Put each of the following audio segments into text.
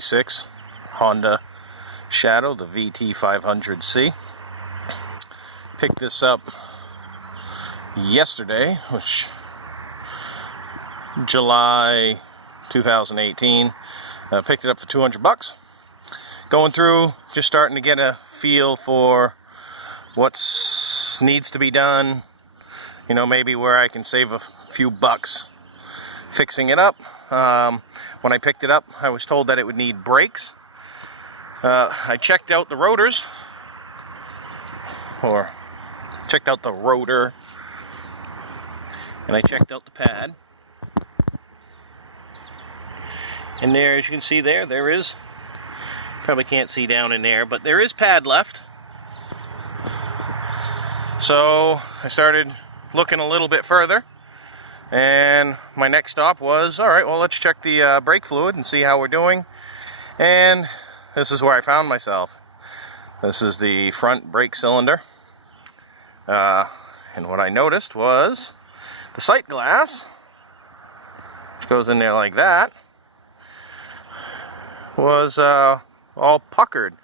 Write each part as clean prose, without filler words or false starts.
1996 Honda Shadow, the VT500C. Picked this up yesterday, which July 2018. Picked it up for 200 bucks. Going through, just starting to get a feel for what needs to be done. You know, maybe where I can save a few bucks fixing it up. When I picked it up, I was told that it would need brakes. I checked out the rotors, or checked out the rotor, and I checked out the pad. And there, as you can see there is, probably can't see down in there, but there is pad left. So I started looking a little bit further, and my next stop was, alright, well, let's check the brake fluid and see how we're doing. And this is where I found myself. This is the front brake cylinder. And what I noticed was the sight glass, which goes in there like that, was all puckered.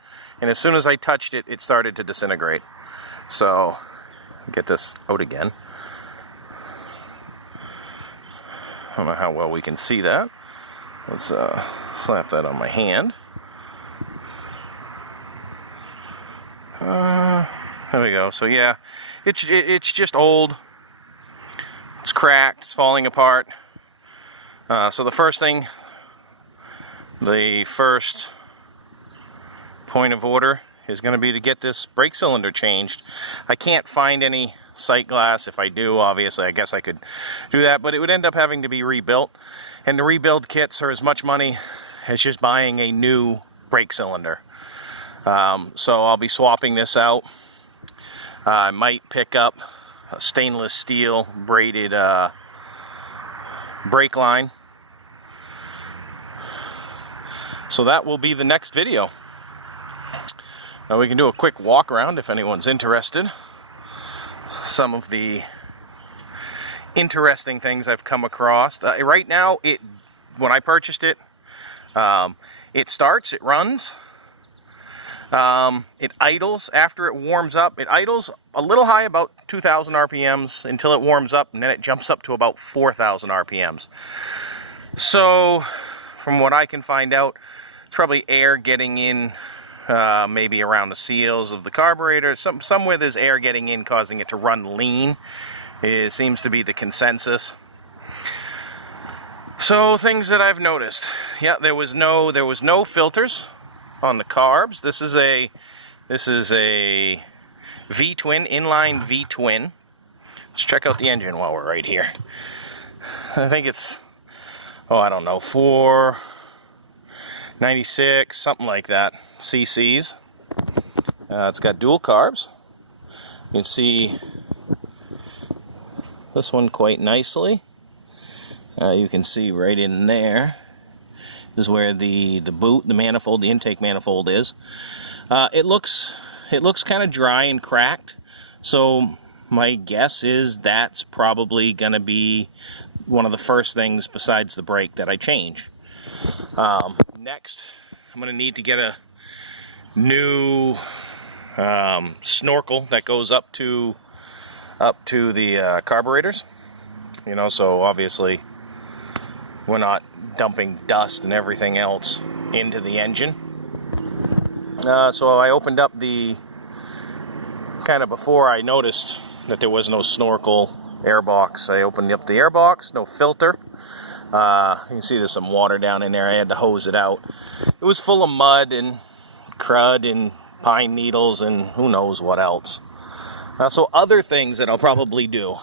And as soon as I touched it, it started to disintegrate. So, get this out again. I don't know how well we can see that. Let's slap that on my hand. There we go. So yeah, it's just old. It's cracked. It's falling apart. So the first point of order is going to be to get this brake cylinder changed. I can't find any sight glass. If I do, obviously, I guess I could do that, but it would end up having to be rebuilt. And the rebuild kits are as much money as just buying a new brake cylinder. So I'll be swapping this out. I might pick up a stainless steel braided brake line. So that will be the next video. Now we can do a quick walk around if anyone's interested. Some of the interesting things I've come across. Right now, when I purchased it, it starts, it runs. It idles after it warms up. It idles a little high, about 2,000 RPMs, until it warms up, and then it jumps up to about 4,000 RPMs. So, from what I can find out, it's probably air getting in, maybe around the seals of the carburetor. Somewhere there's air getting in, causing it to run lean. It seems to be the consensus. So, things that I've noticed. Yeah, there was no filters on the carbs. This is a V-twin, inline V-twin. Let's check out the engine while we're right here. I think it's, I don't know, 496, something like that, cc's. It's got dual carbs. You can see this one quite nicely. You can see right in there is where the boot, the manifold, the intake manifold is. It looks kind of dry and cracked, so my guess is that's probably going to be one of the first things besides the brake that I change. Next, I'm going to need to get a new snorkel that goes up to the carburetors. You know, so obviously we're not dumping dust and everything else into the engine. So I opened up before I noticed that there was no snorkel airbox. I opened up the airbox, no filter. You can see there's some water down in there. I had to hose it out. It was full of mud and crud and pine needles and who knows what else. So other things that I'll probably do,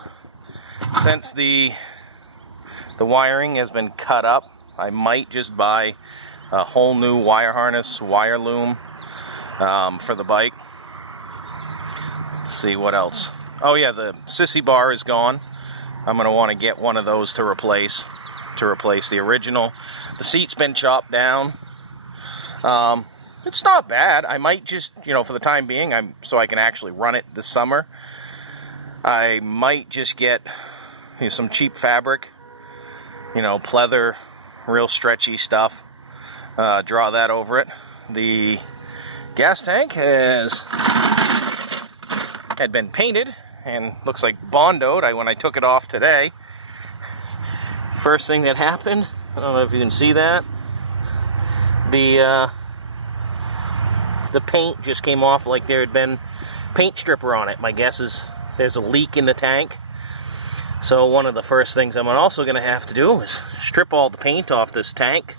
since the wiring has been cut up, I might just buy a whole new wire harness, wire loom for the bike. Let's see what else. Oh yeah, the sissy bar is gone. I'm going to want to get one of those to replace the original. The seat's been chopped down. It's not bad. I might just, for the time being, so I can actually run it this summer, I might just get some cheap fabric, pleather, real stretchy stuff. draw that over it. The gas tank had been painted and looks like Bondoed. When I took it off today, first thing that happened, I don't know if you can see that, the paint just came off like there had been paint stripper on it. My guess is there's a leak in the tank. So one of the first things I'm also going to have to do is strip all the paint off this tank,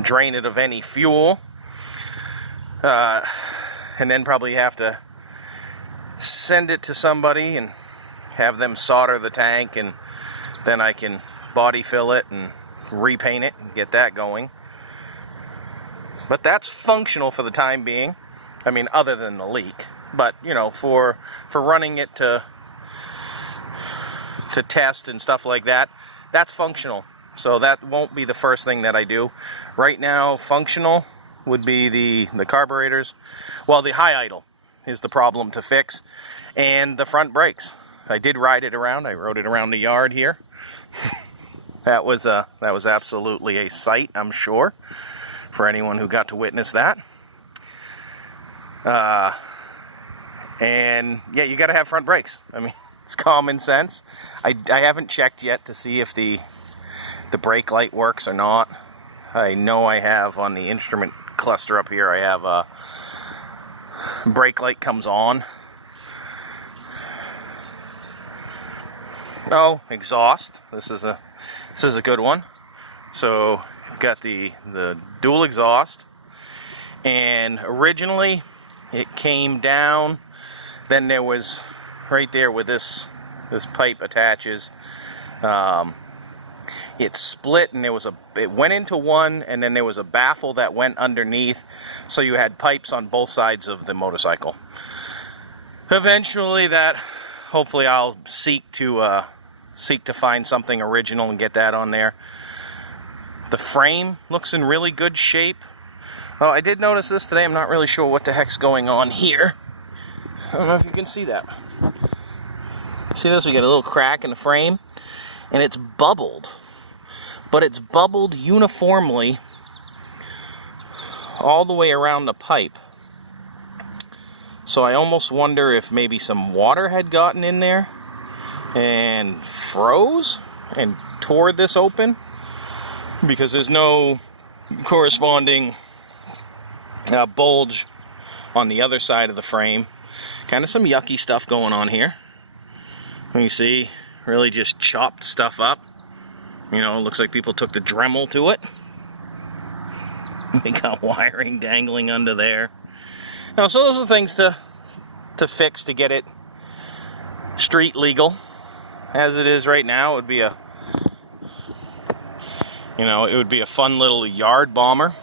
drain it of any fuel, and then probably have to send it to somebody and have them solder the tank, and then I can body fill it and repaint it and get that going. But that's functional for the time being. I mean, other than the leak. But, you know, for running it to test and stuff like that, that's functional. So that won't be the first thing that I do. Right now, functional would be the carburetors. Well, the high idle is the problem to fix, and the front brakes. I did ride it around. I rode it around the yard here. That was absolutely a sight, I'm sure, for anyone who got to witness that. And yeah, you got to have front brakes. I mean, it's common sense. I haven't checked yet to see if the brake light works or not. I know I have on the instrument cluster up here, I have a brake light comes on. Oh, exhaust. This is a good one. So you've got the dual exhaust, and originally it came down. Then there was right there where this pipe attaches. It split, and it went into one, and then there was a baffle that went underneath. So you had pipes on both sides of the motorcycle. Eventually, hopefully I'll seek to find something original and get that on there. The frame looks in really good shape. Oh, I did notice this today. I'm not really sure what the heck's going on here. I don't know if you can see that. See this? We got a little crack in the frame, and it's bubbled. But it's bubbled uniformly all the way around the pipe. So I almost wonder if maybe some water had gotten in there and froze and tore this open, because there's no corresponding bulge on the other side of the frame. Kind of some yucky stuff going on here. You see, really just chopped stuff up. You know, it looks like people took the Dremel to it. We got wiring dangling under there. Now, so those are things to fix to get it street legal. As it is right now, it would be a fun little yard bomber.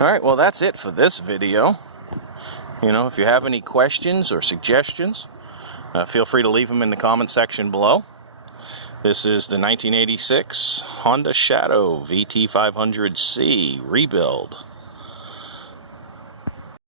All right, well, that's it for this video. You know, if you have any questions or suggestions, feel free to leave them in the comment section below. This is the 1986 Honda Shadow VT500C rebuild.